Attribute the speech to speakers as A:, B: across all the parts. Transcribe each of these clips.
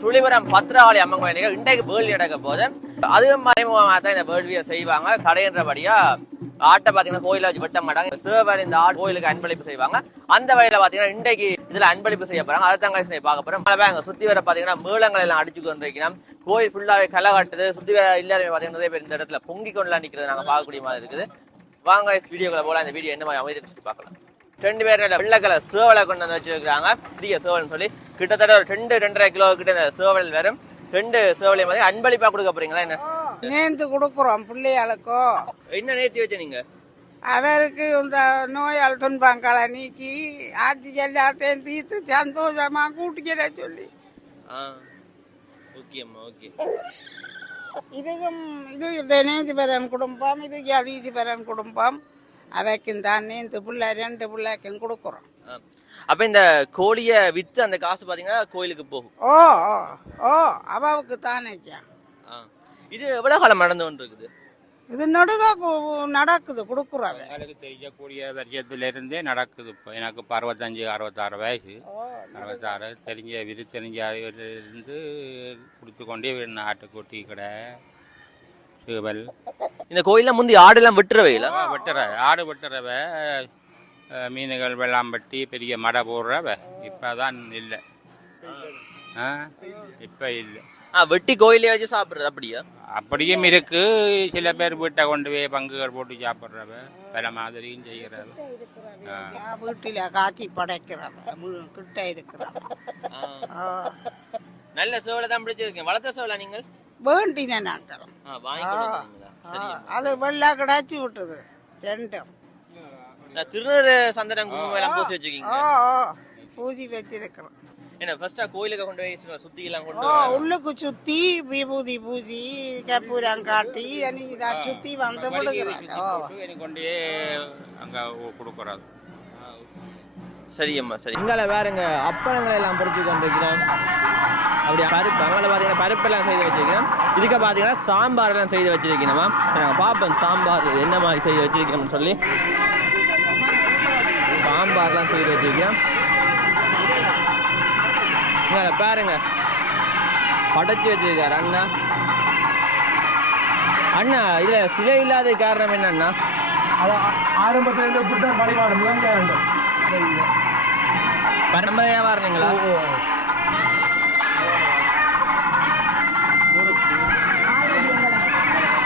A: சுழிவரம் பத்திரகாளி அம்மன் கோயிலுக்கு இன்றைக்கு வேள்வி நடக்க போது அதுவும் மறைமுகமாக தான் இந்த வேள்வியை செய்வாங்க. தடையன்றபடியா ஆட்டை பார்த்தீங்கன்னா கோயில வச்சு வெட்ட மாட்டாங்க. சிவவேலை இந்த ஆடு கோயிலுக்கு அன்பளிப்பு செய்வாங்க. அந்த வகையில பார்த்தீங்கன்னா இன்றைக்கு இதுல அன்பளிப்பு செய்ய போறாங்க. அதை தான் பார்க்க போறோம் பல அங்கே அங்க சுத்தி வர பார்த்தீங்கன்னா மேளங்கள் எல்லாம் அடிச்சு கொண்டிருக்கணும். கோயில் ஃபுல்லாகவே களை கட்டுது. சுத்தி வர எல்லாருமே பார்த்தீங்கன்னா நிறைய பேர் இந்த இடத்துல பொங்கி கொண்டுலாம் நிற்கிறது நாங்கள் பார்க்கக்கூடிய மாதிரி இருக்குது. வாங்க வீடியோக்குள்ள போல இந்த வீடியோ என்ன மாதிரி அமைதி பார்க்கலாம். ரெண்டு பேர் வெள்ளை கலர் சேவலை கொண்டு வந்து வச்சிருக்காங்க பெரிய சேவல்னு சொல்லி. கிட்டத்தட்ட ஒரு ரெண்டு ரெண்டரை கிலோ கிட்ட இந்த சேவல் வரும். ரெண்டு சேவலையும் மாதிரி அன்பளிப்பா கொடுக்க போறீங்களா என்ன?
B: நேர்ந்து கொடுக்குறோம் பிள்ளைகளுக்கோ
A: என்ன நேர்த்தி வச்ச நீங்க?
B: அவருக்கு இந்த நோயால் துன்பங்களை நீக்கி ஆட்சி எல்லாத்தையும் தீர்த்து சந்தோஷமா கூட்டிக்கிற சொல்லி.
A: ஆ ஓகே அம்மா ஓகே.
B: இதுவும் இது டெனேஜிபரன் குடும்பம் இது யதீஜிபரன் குடும்பம். அவைக்கும் தான் நேர்ந்து பிள்ளை ரெண்டு பிள்ளைக்கும் கொடுக்குறோம்.
A: அப்ப இந்த கோழிய வித்து அந்த காசு பாத்தீங்கன்னா கோயிலுக்கு போகும்.
B: ஓ ஓ ஓ அவாவுக்கு தானே
A: ஆ. இது எவ்வளவு காலம் நடந்து கொண்டு இருக்குது
B: இது நடுக நடக்குது கொடுக்குறவ
C: எனக்கு தெரியக்கூடிய வருஷத்துலேருந்தே நடக்குது இப்போ. எனக்கு இப்போ அறுபத்தஞ்சு அறுபத்தாறு வயசு. அறுபத்தாறு. தெரிஞ்ச விரு தெரிஞ்ச இருந்து கொடுத்து கொண்டே ஆட்டுக்குட்டி கடை. சேவல்
A: இந்த கோயில்ல முந்தி ஆடெல்லாம் விட்டுறவே இல்ல?
C: வெட்டுற ஆடு வெட்டுறவ. மீன்கள் வெள்ளாம் வெட்டி பெரிய மடை போடுறவ. இப்போ தான் இல்லை. ஆ இப்போ இல்லை.
A: ஆ வெட்டி கோயிலே வச்சு சாப்பிடுறது அப்படியா?
C: அப்படியும் இருக்கு. சில பேர் வீட்டை கொண்டு போய் பங்குகள் போட்டு சாப்பிட்றவ. பல மாதிரியும் செய்கிறவ.
B: வீட்டில் காய்ச்சி படைக்கிறவ. கிட்ட இருக்கிறவ.
A: நல்ல சேவலை தான் பிடிச்சிருக்கீங்க. வளர்த்த சேவலா நீங்கள்?
B: வேண்டின நாங்கள் அது வெள்ளா கிடாச்சி விட்டது ரெண்டும்.
A: திருநூறு சந்தனம் குங்குமம் பூசி வச்சிருக்கீங்க
B: ஓ பூஜை வச்சிருக்கிறோம்.
A: என்ன ஃபர்ஸ்டா கோயிலுக்கு கொண்டு போய் சுத்தி எல்லாம் கொண்டு
B: ஓ உள்ளுக்கு சுத்தி விபூதி பூஜி கற்பூரம் காட்டி அனி இதா சுத்தி வந்து விடுகிறாங்க ஓ.
C: கொண்டே அங்கே கொடுக்குறது
A: சரி அம்மா சரி. இங்கால வேறங்க அப்பளங்களை எல்லாம் பொறிச்சு கொண்டிருக்கிறோம். அப்படி பருப்பு அங்கே பார்த்தீங்கன்னா பருப்பெல்லாம் செய்து வச்சிருக்கிறோம். இதுக்கு பார்த்தீங்கன்னா சாம்பார் எல்லாம் செய்து வச்சிருக்கணுமா சரி நாங்கள் பார்ப்போம் சாம்பார் என்ன மாதிரி செய்து வச்சிருக்கணும்னு சொல்லி. சாம்பார்லாம் செய்து வச்சிருக்கோம் இங்கால பாருங்க. படைச்சு வச்சிருக்காரு அண்ணா. அண்ணா இதுல சிலை இல்லாத காரணம் என்னன்னா?
D: ஆரம்பத்திலிருந்து இப்படித்தான் வழிபாடு முதன்மையா வேண்டும்.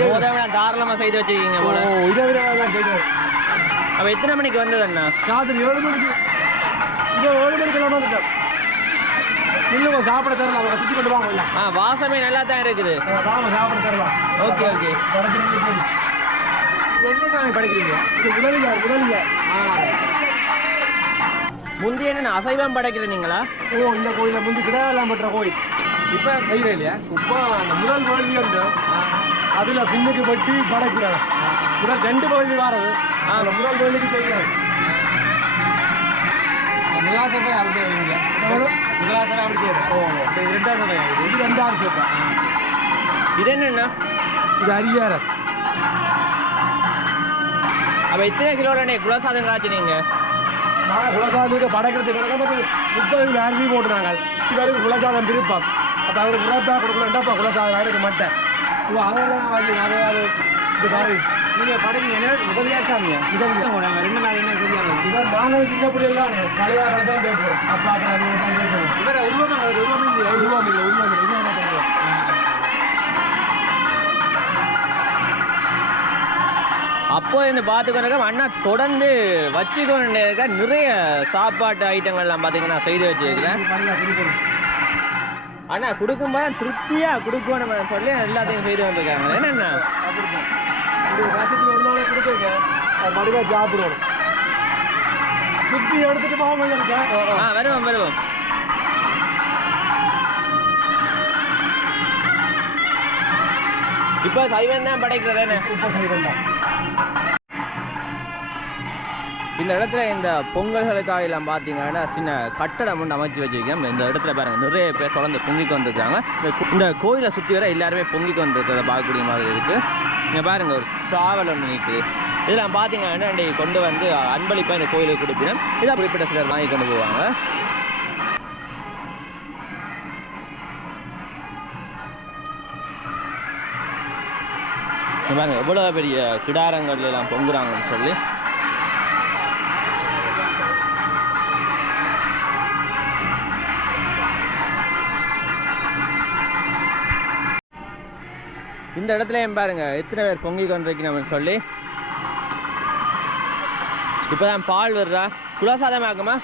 A: தாராளமா செய்து வச்சிருக்கீங்க போல.
D: இதை விட
A: அப்ப எத்தனை மணிக்கு வந்தது அண்ணா?
D: ராத்திரி ஏழு மணிக்கு. இங்கே ஏழு மணிக்கு எல்லாம் வந்துட்டோம். இல்லைங்க சாப்பிட தரலாம். அவங்க சுற்றி கொண்டு வாங்க
A: ஆ வாசமே நல்லா தான் இருக்குது
D: வாங்க சாப்பிட தரலாம்.
A: Okay okay.
D: என்ன சாமி படிக்கிறீங்க? இது முதலியார் முதலியார்
A: முந்தி என்ன அசைவம் படைக்கிறீங்களா
D: ஓ இந்த கோயிலில் முந்தி கிடாயெல்லாம் பெற்ற கோயில். இப்போ செய்கிறேன் இல்லையா? இப்போ அந்த முதல் வேள்வி அதில் பின்னுக்கு வெட்டி படைக்கிறாங்க முதல் ரெண்டு வேள்வி வாரது. அதில் முதல் வேள்விக்கு செய்கிறாங்க
E: முதலாம் சபை அப்படி முதலாம் சபை அப்படி
D: ஓ.
E: இது ரெண்டாம் சபை இது?
D: இது ரெண்டாவது சேர்ப்பேன்
A: இது என்னண்ணா
D: இது அரியாரம்
A: அப்ப எத்தனை கிலோட குலசாதம் காய்ச்சினீங்க
D: நாங்கள் குலசாதத்துக்கு படைக்கிறதுக்கு கிடக்கிறது முப்பது அரிசி போட்டுறாங்க இவருக்கு குலசாதம் விருப்பம். அப்போ குலசாதம் இருக்க மாட்டேன் அதெல்லாம் வாங்கி நிறைய இது பாரு.
E: நீங்க படைக்கிறீங்க முதலியார் சாமியா
D: முதலியார்.
E: ரெண்டு நாள் என்ன தெரியாது
D: இதான் நாங்கள் சின்ன பிள்ளைலாம் தான் கேட்குறோம் அப்பா தான் கேட்குறோம்
E: இவர உருவம் அங்க உருவம் இல்லையா.
D: உருவம் இல்லை உருவம் இல்லை. இன்னும் என்ன பண்ணுறோம்
A: அப்போ இந்த பார்த்துக்கொண்டிருக்க அண்ணா தொடர்ந்து வச்சுக்கொண்டு நிறைய சாப்பாட்டு ஐட்டங்கள்லாம் பார்த்தீங்கன்னா செய்து வச்சிருக்கிறேன். அண்ணா கொடுக்கும்போது திருப்தியா கொடுக்கணும் சொல்லி எல்லாத்தையும் செய்து வந்திருக்காங்க.
D: அது மறுபடியும் சாப்பிடணும் சுற்றி எடுத்துட்டு போக
A: ஆ வருவோம் வருவோம். இப்போ சைவம் தான் படைக்கிறது என்ன?
D: இப்போ செய்கிறேன்
A: இந்த இடத்துல இந்த பொங்கல்களுக்காக எல்லாம் பார்த்தீங்கன்னா சின்ன கட்டடம் ஒன்று அமைச்சு வச்சுருக்கோம் இந்த இடத்துல பாருங்கள் நிறைய பேர் தொடர்ந்து பொங்கிக்கு வந்துருக்காங்க இந்த கோயிலை சுற்றி வர எல்லாருமே பொங்கிக்கு வந்துருக்கிறத பார்க்கக்கூடிய மாதிரி இருக்குது இங்கே பாருங்கள் ஒரு சாவல் ஒன்று நிற்குது இதெல்லாம் பார்த்தீங்கன்னா இன்றைக்கு கொண்டு வந்து அன்பளிப்பாக இந்த கோயிலுக்கு கொடுப்பினோம். இதை குறிப்பிட்ட சிலர் வாங்கி கொண்டு போவாங்க. பாருங்கள் எவ்வளோ பெரிய கிடாரங்கள்லாம் பொங்குறாங்கன்னு சொல்லி. இந்த இடத்துலயும் பாருங்க எத்தனை பேர் பொங்கி கொண்டிருக்கணும்னு சொல்லி. இப்போதான் பால் வருதா குலசாதமாக்குமா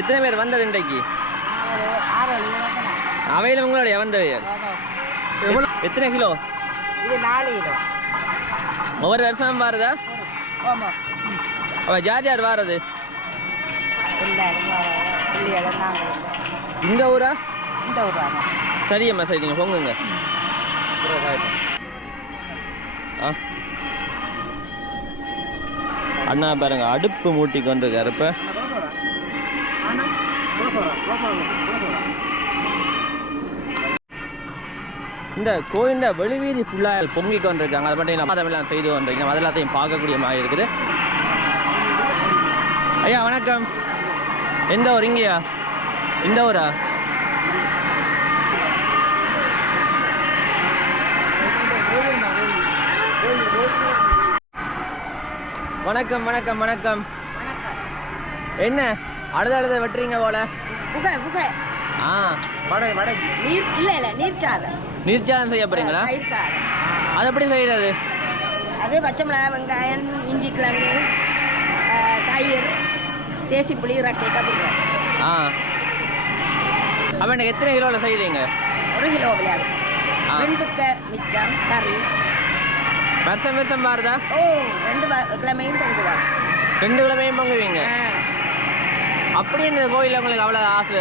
A: எத்தனை பேர் வந்தது இன்றைக்கு? அவையில் உங்களுடைய வந்தவையர் எத்தனை கிலோ?
F: இது நாலு கிலோ
A: ஒவ்வொரு வருஷம் வாருதா?
F: ஆமாம்
A: அவ ஜார் ஜார் வாரது. இந்த ஊரா?
F: இந்த ஒரு
A: சரியம்மா சரி நீங்கள் பொங்குங்க. ஆ? அண்ணா பாருங்க அடுப்பு மூட்டி கொண்டிருக்காரு இப்போ. இந்த கோயிலில் வெளிவீதி ஃபுல்லாக பொங்கி கொண்டிருக்காங்க. அதை மட்டும் நம்ம அதெல்லாம் செய்து கொண்டிருக்கீங்க அது எல்லாத்தையும் பார்க்கக்கூடிய மாதிரி இருக்குது. ஐயா வணக்கம். எந்த ஊர்? இங்கேயா? இந்த ஊரா? வணக்கம் வணக்கம் வணக்கம். என்ன? அழுத அழுத வெட்டுறீங்க போல.
F: புகை புகை.
A: ஆ வடை வடை.
F: நீர் இல்லை இல்லை நீர் சாதம்.
A: நீர்ச்சாதம் செய்ய போறீங்களா? அது எப்படி செய்யறது?
F: அது பச்சை மிளகாய் வெங்காயம் இஞ்சி கிழங்கு தயிர் தேசி புளி ரக்கை கப்பிடுறோம்
A: ஆ. அப்போ எனக்கு எத்தனை கிலோவில் செய்கிறீங்க
F: ஒரு கிலோ. ரெண்டுக்க மிச்சம் கறி.
A: வருஷம் வருஷம் பாருதா
F: ஓ ரெண்டு கிழமையும் பொங்குவாங்க
A: ரெண்டு கிழமையும் பொங்குவீங்க. அப்படி இந்த கோயிலில் உங்களுக்கு அவ்வளோ ஆசை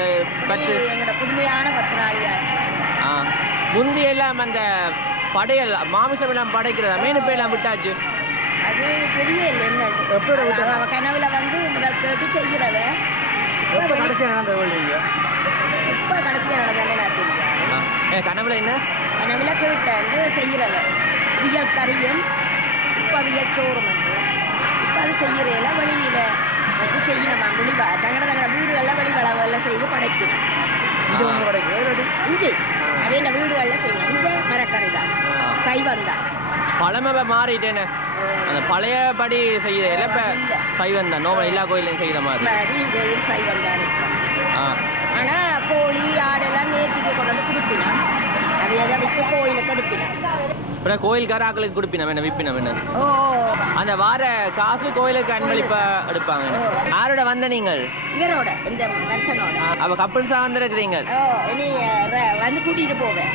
A: பற்று?
F: எங்களோட புதுமையான பத்திராளியாச்சு
A: ஆ. முந்தி எல்லாம் அந்த படையல் மாமிசம் எல்லாம் படைக்கிறதா? மீன் போய் எல்லாம் விட்டாச்சு?
F: அது தெரியல என்ன
G: எப்படி?
F: அவ கனவுல வந்து முதல் கேட்டு செய்கிறவ.
G: எப்போ கடைசியாக நடந்த கோயில்
F: இப்ப கடைசியா நடந்தாலே நான் தெரியும்.
A: கனவுல என்ன?
F: கனவுல கேட்டு செய்கிறவ. வியல் கறியும் இப்ப சோறும் வந்து. இப்ப அது செய்யறேல வெளியில. வச்சு செய்யணுமா? வெளிவா தங்கட தங்கட வீடுகள்ல வளவெல்லாம் செய்து படைக்கணும். இங்கே அதே இந்த வீடுகள்ல செய்யணும். இங்க மரக்கறி தான். சைவம் தான்.
A: பழமை மாறிட்டேனே. அந்த பழையபடி இப்போ
F: இல்ல.
A: சைவம் தான். நோமல் எல்லா கோயிலையும் செய்கிற மாதிரி.
F: சைவம் தான் ஆனா கோழி ஆடெல்லாம் நேத்திக்கு கொண்டு வந்து கொடுப்பினான் அது எதை விட்டு கோயிலுக்கு
A: அப்புறம் கோயில்கார ஆக்களுக்கு கொடுப்பினா என்ன விப்பினா என்ன? அந்த வார காசு கோயிலுக்கு அன்பளிப்பா எடுப்பாங்க யாரோட வந்த நீங்கள்?
F: இவரோட இந்த மனுஷனோட.
A: கப்பிள்ஸா வந்திருக்கிறீங்க
F: ர- வந்து கூட்டிட்டு போவேன்.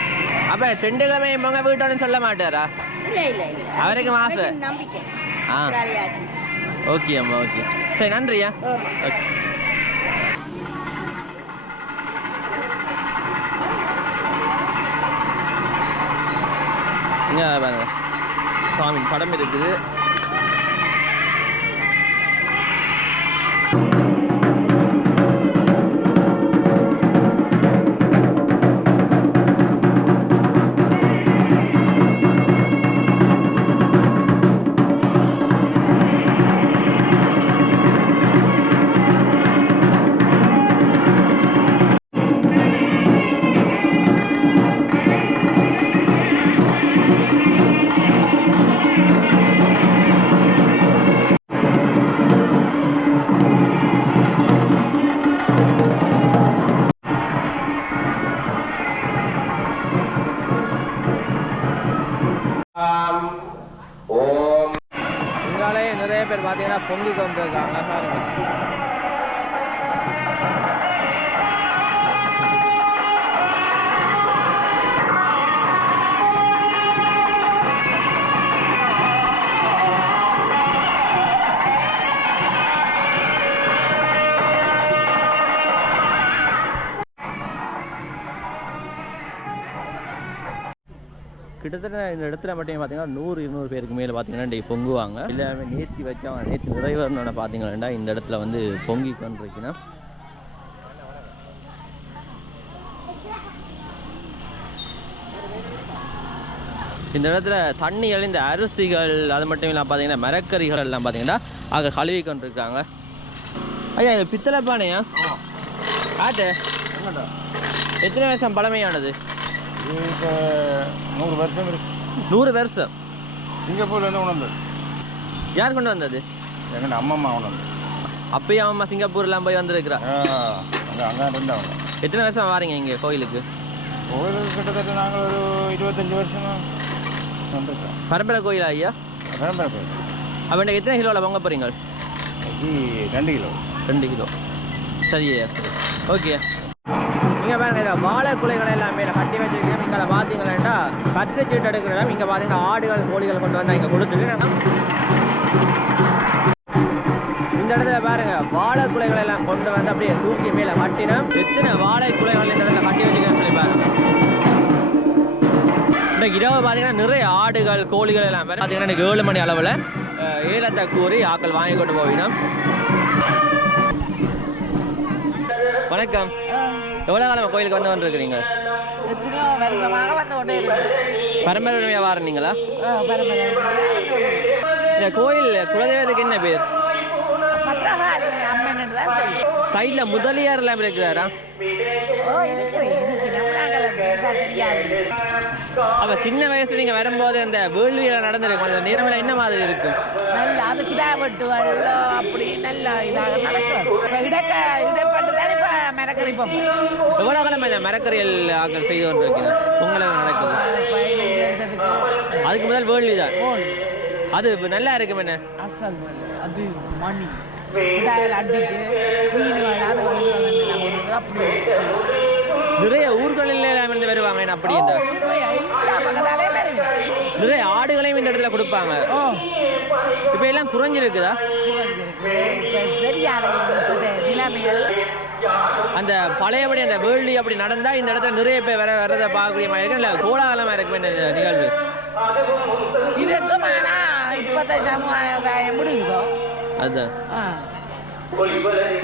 A: அப்ப ரெண்டு கிழமை இவங்க வீட்டோட சொல்ல மாட்டாரா?
F: இல்ல இல்ல
A: அவருக்கு மாசு.
F: அவருக்கு நம்பிக்கை
A: ஓகே அம்மா ஓகே. சரி நன்றியா? ஓகே. இங்கே பாருங்க சுவாமி படம் இருக்குது. கிட்டத்தட்ட இந்த இடத்துல மட்டும் பார்த்தீங்கன்னா நூறு இருநூறு பேருக்கு மேலே பார்த்தீங்கன்னா இன்றைக்கி பொங்குவாங்க. எல்லாமே நேர்த்தி வச்சவங்க நேற்று நிறைவேறணும்னு பார்த்தீங்கன்னா இந்த இடத்துல வந்து பொங்கி கொண்டிருக்கணும் இந்த இடத்துல தண்ணி அழிந்த அரிசிகள் அது மட்டும் இல்லாமல் பார்த்தீங்கன்னா மரக்கறிகள் எல்லாம் பார்த்தீங்கன்னா அங்கே கழுவி கொண்டிருக்காங்க ஐயா இது பித்தளை பானையா? ஆட்டு எத்தனை வருஷம் பழமையானது?
G: இப்போ நூறு வருஷம் இருக்கு.
A: நூறு வருஷம்?
C: சிங்கப்பூர்லேருந்து கொண்டு வந்தது.
A: யார் கொண்டு வந்தது?
C: எங்கள் அம்மம்மா கொண்டு வந்தது.
A: அப்பயே அம்மா சிங்கப்பூர்லாம் போய் வந்திருக்கிறா.
C: அங்கே அங்கே இருந்தவங்க
A: எத்தனை வருஷம் வாரீங்க இங்கே கோயிலுக்கு?
C: கோயிலுக்கு கிட்டத்தட்ட நாங்கள் ஒரு இருபத்தஞ்சி வருஷமா வந்திருக்கோம்.
A: பரம்பரை கோயிலா ஐயா?
C: பரம்பரை கோயில்.
A: அவன் எத்தனை கிலோவில் பொங்க போறீங்க?
C: இது ரெண்டு கிலோ.
A: ரெண்டு கிலோ. சரி ஐயா சரி. ஓகே இங்கே பாருங்க இந்த வாழை குலைகள் எல்லாமே கட்டி வச்சிருக்கோம் இங்கே பார்த்தீங்கன்னா கற்று சீட்டு எடுக்கிற இடம். இங்கே பார்த்தீங்கன்னா ஆடுகள் கோழிகள் கொண்டு வந்து இங்கே கொடுத்துட்டு இந்த இடத்துல பாருங்க வாழை குலைகள் எல்லாம் கொண்டு வந்து அப்படியே தூக்கி மேலே கட்டினா எத்தனை வாழை குலைகள் இந்த இடத்துல கட்டி வச்சுக்கிறேன்னு சொல்லி பாருங்க. இந்த இரவு பார்த்தீங்கன்னா நிறைய ஆடுகள் கோழிகள் எல்லாம் பார்த்தீங்கன்னா எனக்கு ஏழு மணி அளவில் அஹ், ஏலத்தை கூறி ஆக்கள் வாங்கி கொண்டு போவினோம் வணக்கம். எவ்வளோ காலம் கோயிலுக்கு வந்து வந்துருக்கிறீங்க?
H: எத்தனையோ வருஷமாக
A: பரம்பரை இந்த கோயில் குலதெய்வத்துக்கு என்ன பேர்?
H: சைட்ல
A: சைடில் முதலியார் எல்லாம் இருக்கிறாரா?
H: ஓ
A: அப்போ சின்ன வயசுல நீங்க வரும்போது அந்த வேள்வியில் நடந்திருக்கும். அந்த நேரமெல்லாம் என்ன மாதிரி இருக்கும்?
H: நல்ல அது கிடா வெட்டுகள் அப்படி நல்ல இதாக நடக்கும். இடக்க இடப்பட்டு தானே இப்போ மிரக்கரிப்போம்
A: எவ்வளோ காலம் இந்த மரக்கறியல் ஆக்கள் செய்து கொண்டிருக்கிறேன் உங்களுக்கு நடக்குது. அதுக்கு முதல் வேள்வி தான். அது நல்லா இருக்கும் என்ன?
H: அசல் அது மணி. அடிச்சு அப்படி.
A: நிறைய ஊர்களில் இருந்து வருவாங்க என்ன அப்படி இந்த நிறைய ஆடுகளையும் இந்த இடத்துல கொடுப்பாங்க. இப்போ எல்லாம் குறைஞ்சிருக்குதா? அந்த பழையபடி அந்த வேள்வி அப்படி நடந்தா இந்த இடத்துல நிறைய பேர் வர வரதை பார்க்கக்கூடிய மாதிரி இருக்கு. இல்லை கோலாகலமாக இருக்கும் இந்த நிகழ்வு.
H: இருக்கும் ஆனா இப்போத்த சமுதாயம் முடியுதோ
A: அதுதான்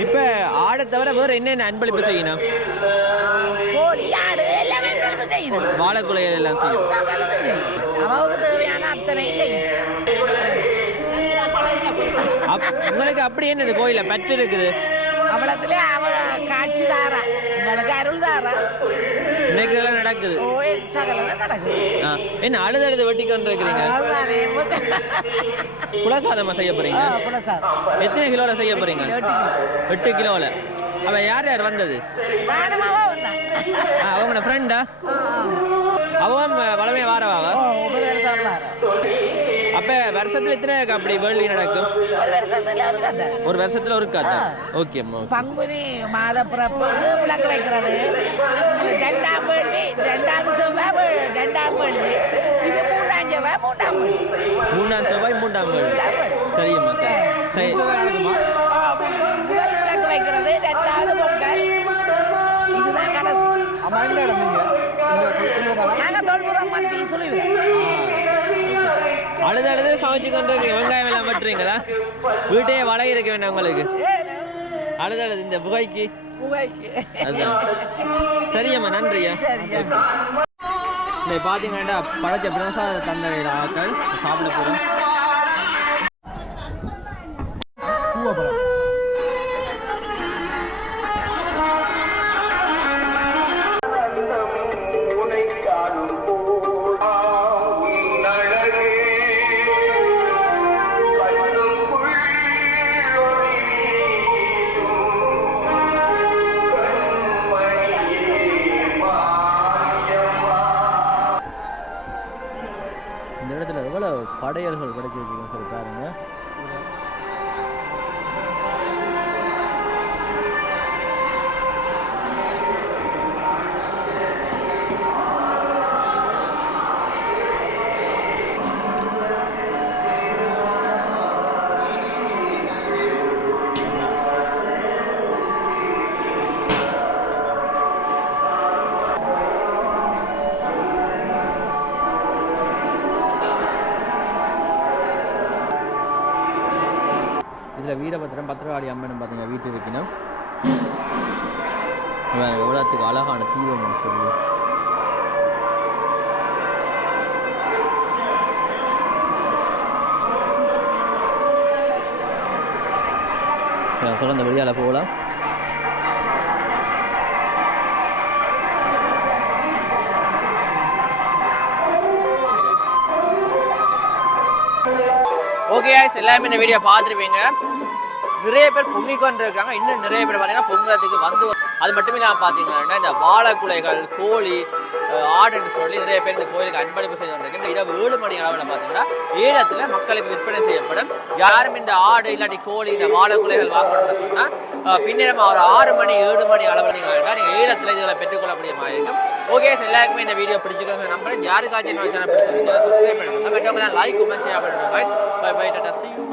A: இப்போ ஆடை தவிர வேற என்னென்ன அன்பளிப்பு செய்யணும்?
H: கோழி ஆடு எல்லாமே நம்ம செய்யணும்.
A: வாழைக்குலைகள் எல்லாம் செய்யணும்.
H: சகலதும் செய்யணும். அவங்களுக்கு தேவையான செய்யணும்
A: அப் உங்களுக்கு அப்படி என்னது? கோயில பற்று இருக்குது.
H: அவளத்துல அவ காட்சி தாரா உங்களுக்கு அருள் தாரா
A: இன்னைக்கு எல்லாம் நடக்குது. என்ன அழுது அழுது வெட்டி கொண்டு இருக்கிறீங்க குலசாதமா செய்ய போறீங்க? எத்தனை கிலோல செய்ய போறீங்க?
H: எட்டு கிலோ.
A: எட்டு கிலோல. அவ யார் யார் வந்தது? அவங்களோட ஃப்ரெண்டா அவன் வளமையா வாரவாவா அப்ப வருஷத்துல எத்தனை அப்படி வேள்வி நடக்கும்?
H: ஒரு வருஷத்துல ஒரு கதை.
A: ஒரு வருஷத்துல ஒரு கதை.
H: ஆ.
A: ஓகேம்மா
H: பங்குனி மாத பிறப்பு விளக்கு வைக்கிறது. ரெண்டாம் வேள்வி ரெண்டாவது செவ்வாய் ரெண்டாம் வேள்வி இது மூன்றாம் செவ்வாய் மூன்றாம் வேள்வி
A: மூணாம் செவ்வாய் மூன்றாம் வேள்வி சரியம்மா சரி.
H: முதல் விளக்கு வைக்கிறது ரெண்டாவது பொங்கல். இதுதான் கடைசி.
E: அம்மா எந்த இடம் நீங்க?
H: நாங்கள் தொல்புறம் மந்தி சொல்லுவோம்
A: அழுது அழுது சமைச்சு கொண்டு இருக்கீங்க வெங்காயம் எல்லாம் வெட்டுறீங்களா? வீட்டையே வலை இருக்க வேண்டாம் உங்களுக்கு. அழுது அழுது இந்த புகைக்கு. சரியம்மா நன்றியா? பார்த்தீங்கன்னா படைச்ச பிரசாத தந்த ஆக்கள் சாப்பிட போகிறோம் வீரபத்திரம் பத்திரகாளி அம்மன் பார்த்தீங்க வீட்டு இருக்கணும் எவ்வளோத்துக்கு அழகான தீபம் சொல்லி தொடர்ந்து வெளியால் போகலாம். ஓகே எல்லாருமே இந்த வீடியோ பார்த்துருப்பீங்க. நிறைய பேர் பொங்கிக் இருக்காங்க இன்னும் நிறைய பேர் பார்த்தீங்கன்னா பொங்குறதுக்கு வந்து அது மட்டும் இல்லாமல் பார்த்தீங்கன்னா இந்த வாழைக்குலைகள் கோழி ஆடுன்னு சொல்லி நிறைய பேர் இந்த கோயிலுக்கு அன்பளிப்பு செய்து கொண்டிருக்காங்க இரவு ஏழு மணி அளவில் பார்த்தீங்கன்னா ஏலத்துல மக்களுக்கு விற்பனை செய்யப்படும். யாரும் இந்த ஆடு இல்லாட்டி கோழி இந்த வாழைக்குலைகள் வாங்கணும்னு சொன்னால் பின்னிடம் ஒரு ஆறு மணி ஏழு மணி அளவில் நீங்கள் நீங்கள் ஏலத்தில் இதில் பெற்றுக்கொள்ளக்கூடிய மாதிரி இருக்கும். ஓகே எல்லாருக்குமே இந்த வீடியோ பிடிச்சிருக்காங்க நம்பர் யாருக்காச்சும் என்னோட சேனல் பிடிச்சிருக்கீங்க சப்ஸ்கிரைப் பண்ணுங்க. லைக் கமெண்ட் செய்ய பண்ணுங்க bye bye tata see you